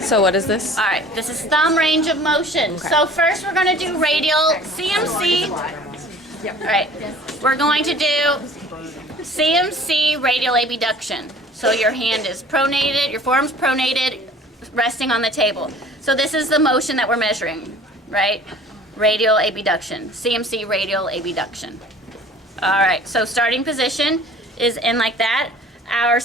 So what is this? All right, this is thumb range of motion. Okay. So first we're going to do radial CMC. All right, we're going to do CMC radial abduction. So your hand is pronated, your forearm's pronated, resting on the table. So this is the motion that we're measuring, right? Radial abduction, CMC radial abduction. All right, so starting position is in like that. Our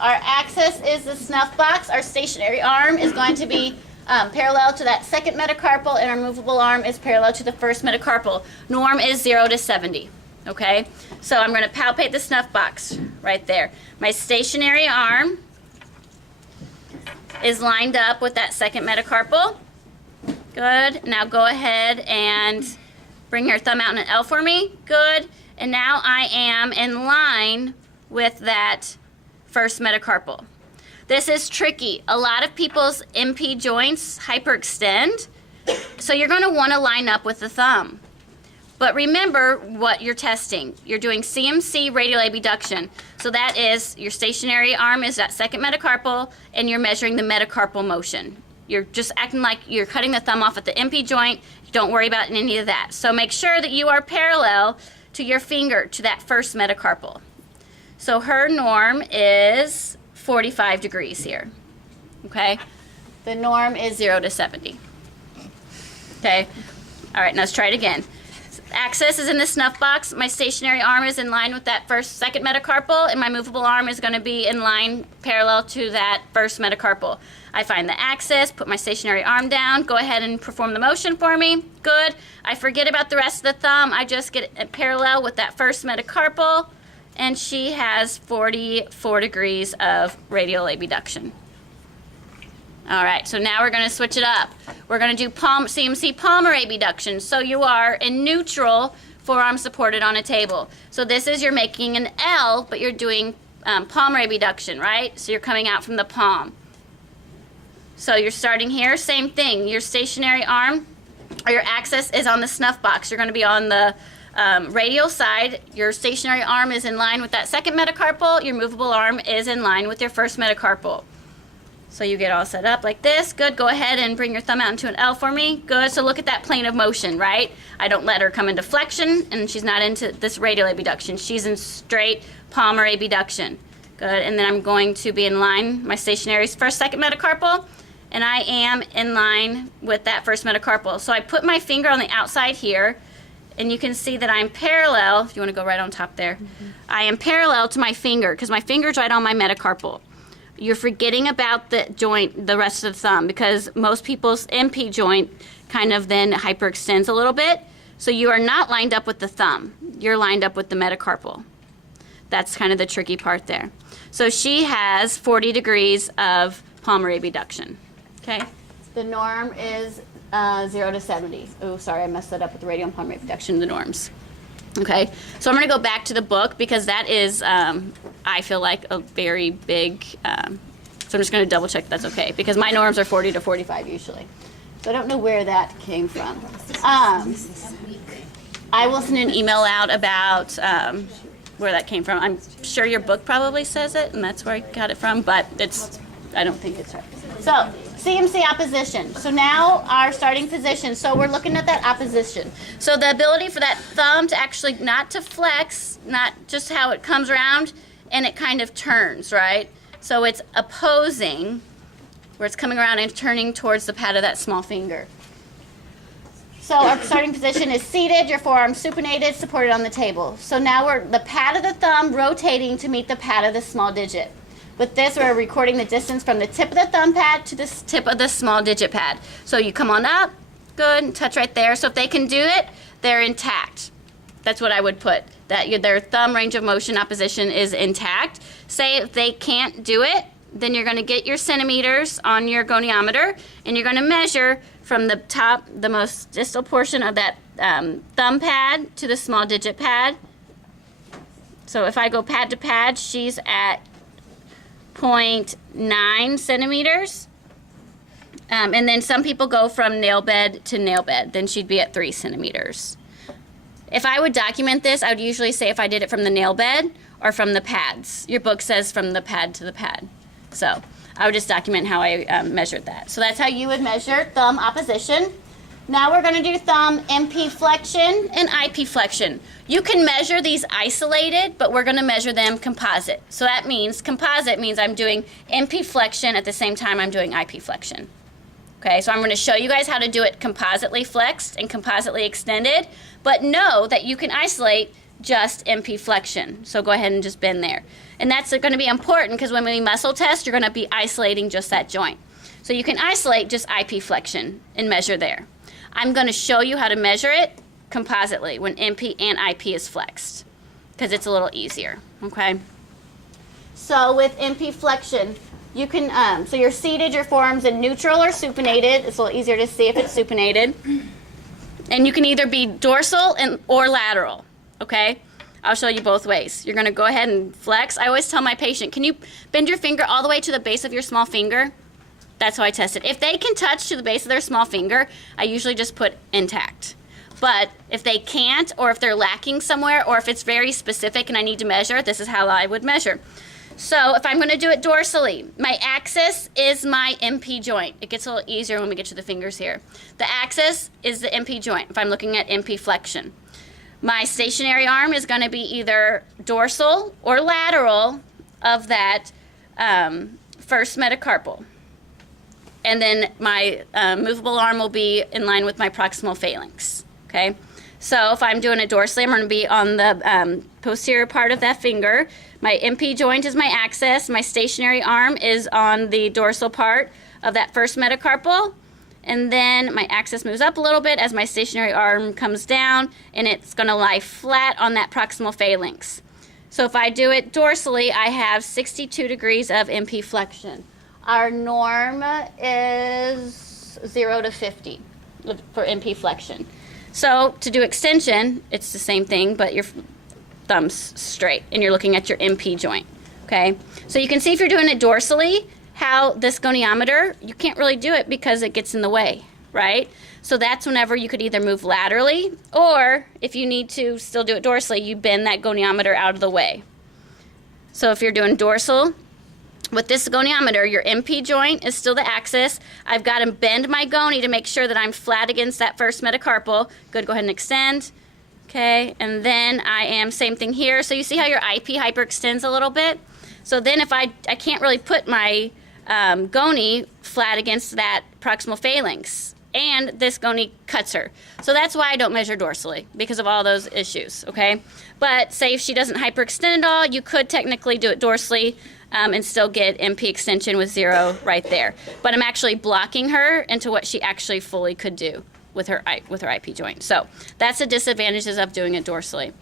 axis is the snuff box. Our stationary arm is going to be parallel to that second metacarpal, and our movable arm is parallel to the first metacarpal. Norm is 0 to 70, okay? So I'm going to palpate the snuff box right there. My stationary arm is lined up with that second metacarpal. Good. Now go ahead and bring your thumb out in an L for me. Good. And now I am in line with that first metacarpal. This is tricky. A lot of people's MP joints hyperextend, so you're going to want to line up with the thumb. But remember what you're testing. You're doing CMC radial abduction. So that is your stationary arm is that second metacarpal, and you're measuring the metacarpal motion. You're just acting like you're cutting the thumb off at the MP joint. Don't worry about any of that. So make sure that you are parallel to your finger to that first metacarpal. So her norm is 45 degrees here, okay? The norm is 0 to 70, okay? All right, now let's try it again. Axis is in the snuff box. My stationary arm is in line with that second metacarpal, and my movable arm is going to be in line parallel to that first metacarpal. I find the axis, put my stationary arm down, go ahead and perform the motion for me. Good. I forget about the rest of the thumb. I just get it parallel with that first metacarpal, and she has 44 degrees of radial abduction. All right, so now we're going to switch it up. We're going to do CMC palmar abduction. So you are in neutral, forearm supported on a table. So this is you're making an L, but you're doing palmar abduction, right? So you're coming out from the palm. So you're starting here, same thing. Your stationary arm or your axis is on the snuff box. You're going to be on the radial side. Your stationary arm is in line with that second metacarpal. Your movable arm is in line with your first metacarpal. So you get all set up like this. Good. Go ahead and bring your thumb out into an L for me. Good. So look at that plane of motion, right? I don't let her come into flexion, and she's not into this radial abduction. She's in straight palmar abduction. Good. And then I'm going to be in line, my stationary first, second metacarpal, and I am in line with that first metacarpal. So I put my finger on the outside here, and you can see that I'm parallel. If you want to go right on top there, I am parallel to my finger because my finger's right on my metacarpal. You're forgetting about the joint, the rest of the thumb, because most people's MP joint kind of then hyperextends a little bit. So you are not lined up with the thumb. You're lined up with the metacarpal. That's kind of the tricky part there. So she has 40 degrees of palmar abduction. Okay? The norm is 0 to 70. Oh, sorry, I messed that up with the radial and palmar abduction, the norms. Okay, so I'm going to go back to the book because that is, I feel like, a very big, so I'm just going to double check that's okay, because my norms are 40 to 45 usually. So I don't know where that came from. I will send an email out about where that came from. I'm sure your book probably says it, and that's where I got it from, but I don't think it's right. So, CMC opposition. So now our starting position. So we're looking at that opposition. So the ability for that thumb to actually not to flex, not just how it comes around and it kind of turns, right? So it's opposing, where it's coming around and turning towards the pad of that small finger. So our starting position is seated, your forearm supinated, supported on the table. So now we're the pad of the thumb rotating to meet the pad of the small digit. With this, we're recording the distance from the tip of the thumb pad to the tip of the small digit pad. So you come on up, good, and touch right there. So if they can do it, they're intact. That's what I would put, that their thumb range of motion opposition is intact. Say if they can't do it, then you're going to get your centimeters on your goniometer, and you're going to measure from the top, the most distal portion of that thumb pad to the small digit pad. So if I go pad to pad, she's at 0.9 centimeters. And then some people go from nail bed to nail bed. Then she'd be at 3 centimeters. If I would document this, I would usually say if I did it from the nail bed or from the pads. Your book says from the pad to the pad. So I would just document how I measured that. So that's how you would measure thumb opposition. Now we're going to do thumb MP flexion and IP flexion. You can measure these isolated, but we're going to measure them composite. So that means composite means I'm doing MP flexion at the same time I'm doing IP flexion. Okay, so I'm going to show you guys how to do it compositely flexed and compositely extended, but know that you can isolate just MP flexion. So go ahead and just bend there. And that's going to be important because when we muscle test, you're going to be isolating just that joint. So you can isolate just IP flexion and measure there. I'm going to show you how to measure it compositely when MP and IP is flexed because it's a little easier, okay? So with MP flexion, you can, so you're seated, your forearm's in neutral or supinated. It's a little easier to see if it's supinated. And you can either be dorsal or lateral, okay? I'll show you both ways. You're going to go ahead and flex. I always tell my patient, can you bend your finger all the way to the base of your small finger? That's how I test it. If they can touch to the base of their small finger, I usually just put intact. But if they can't, or if they're lacking somewhere, or if it's very specific and I need to measure, this is how I would measure. So if I'm going to do it dorsally, my axis is my MP joint. It gets a little easier when we get to the fingers here. The axis is the MP joint if I'm looking at MP flexion. My stationary arm is going to be either dorsal or lateral of that first metacarpal. And then my movable arm will be in line with my proximal phalanx, okay? So if I'm doing it dorsally, I'm going to be on the posterior part of that finger. My MP joint is my axis. My stationary arm is on the dorsal part of that first metacarpal. And then my axis moves up a little bit as my stationary arm comes down, and it's going to lie flat on that proximal phalanx. So if I do it dorsally, I have 62 degrees of MP flexion. Our norm is 0 to 50 for MP flexion. So to do extension, it's the same thing, but your thumb's straight and you're looking at your MP joint, okay? So you can see if you're doing it dorsally, how this goniometer, you can't really do it because it gets in the way, right? So that's whenever you could either move laterally, or if you need to still do it dorsally, you bend that goniometer out of the way. So if you're doing dorsal, with this goniometer, your MP joint is still the axis. I've got to bend my goni to make sure that I'm flat against that first metacarpal. Good, go ahead and extend. Okay, and then I am, same thing here. So you see how your IP hyperextends a little bit? So then if I can't really put my goni flat against that proximal phalanx, and this goni cuts her. So that's why I don't measure dorsally, because of all those issues, okay? But say if she doesn't hyperextend at all, you could technically do it dorsally, and still get MP extension with 0 right there. But I'm actually blocking her into what she actually fully could do with her IP joint. So that's the disadvantages of doing it dorsally.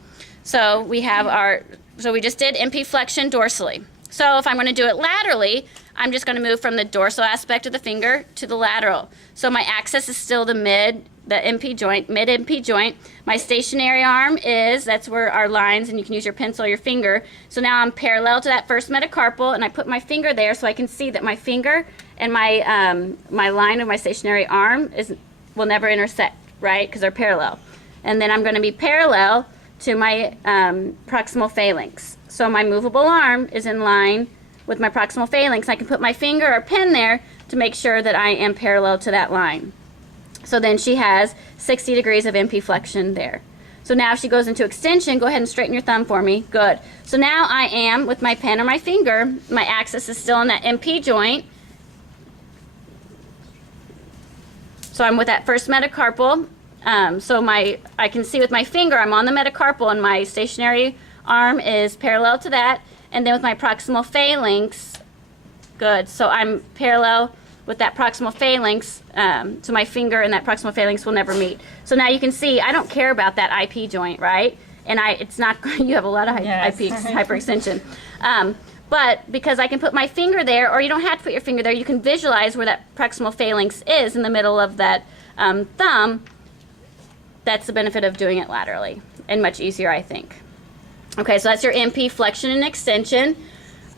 So we have so we just did MP flexion dorsally. So if I'm going to do it laterally, I'm just going to move from the dorsal aspect of the finger to the lateral. So my axis is still the MP joint, mid MP joint. My stationary arm that's where our lines, and you can use your pencil or your finger. So now I'm parallel to that first metacarpal, and I put my finger there so I can see that my finger and my line of my stationary arm will never intersect, right? Because they're parallel. And then I'm going to be parallel to my proximal phalanx. So my movable arm is in line with my proximal phalanx. I can put my finger or pen there to make sure that I am parallel to that line. So then she has 60 degrees of MP flexion there. So now if she goes into extension, go ahead and straighten your thumb for me. Good. So now I am, with my pen or my finger, my axis is still on that MP joint. So I'm with that first metacarpal. So I can see with my finger, I'm on the metacarpal, and my stationary arm is parallel to that. And then with my proximal phalanx, good. So I'm parallel with that proximal phalanx, so my finger and that proximal phalanx will never meet. So now you can see I don't care about that IP joint, right? And it's not, you have a lot of IP hyperextension. But because I can put my finger there, or you don't have to put your finger there, you can visualize where that proximal phalanx is in the middle of that thumb. That's the benefit of doing it laterally, and much easier, I think. Okay, so that's your MP flexion and extension.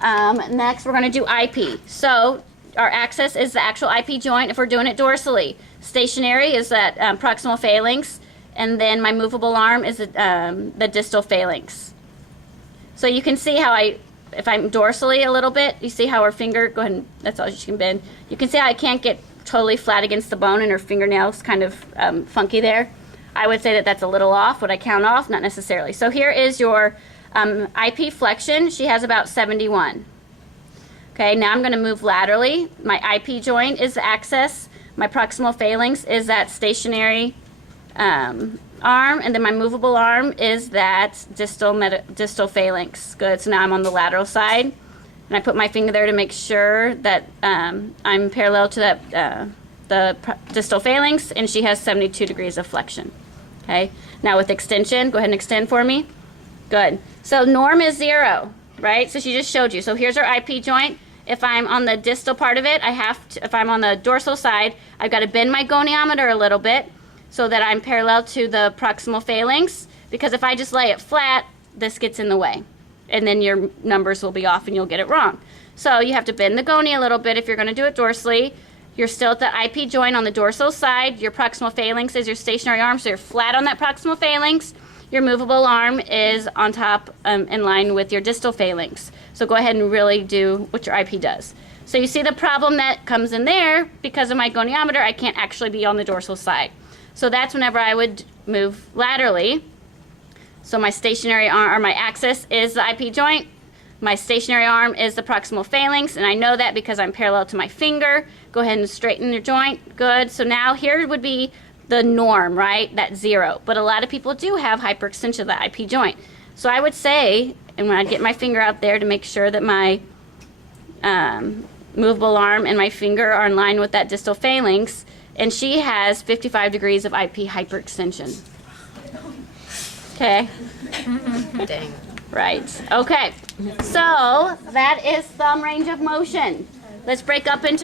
Next, we're going to do IP. So our axis is the actual IP joint if we're doing it dorsally. Stationary is that proximal phalanx, and then my movable arm is the distal phalanx. So you can see how if I'm dorsally a little bit, you see how her finger, go ahead and, that's all she can bend. You can see how I can't get totally flat against the bone and her fingernails kind of funky there. I would say that that's a little off. Would I count off? Not necessarily. So here is your IP flexion. She has about 71. Okay, now I'm going to move laterally. My IP joint is the axis. My proximal phalanx is that stationary arm, and then my movable arm is that distal phalanx. Good, so now I'm on the lateral side, and I put my finger there to make sure that I'm parallel to that the distal phalanx, and she has 72 degrees of flexion. Okay, now with extension, go ahead and extend for me. Good, so norm is 0, right? So she just showed you. So here's our IP joint. If I'm on the distal part of it, I have to, if I'm on the dorsal side, I've got to bend my goniometer a little bit so that I'm parallel to the proximal phalanx, because if I just lay it flat, this gets in the way, and then your numbers will be off and you'll get it wrong. So you have to bend the goni a little bit if you're going to do it dorsally. You're still at the IP joint on the dorsal side. Your proximal phalanx is your stationary arm, so you're flat on that proximal phalanx. Your movable arm is on top in line with your distal phalanx. So go ahead and really do what your IP does. So you see the problem that comes in there, because of my goniometer, I can't actually be on the dorsal side. So that's whenever I would move laterally. So my stationary arm, or my axis, is the IP joint. My stationary arm is the proximal phalanx, and I know that because I'm parallel to my finger. Go ahead and straighten your joint. Good. So now here would be the norm, right? That's 0. But a lot of people do have hyperextension of the IP joint. So I would say, and when I get my finger out there to make sure that my movable arm and my finger are in line with that distal phalanx, and she has 55 degrees of IP hyperextension. Okay. Dang. Right. Okay. So that is thumb range of motion. Let's break up into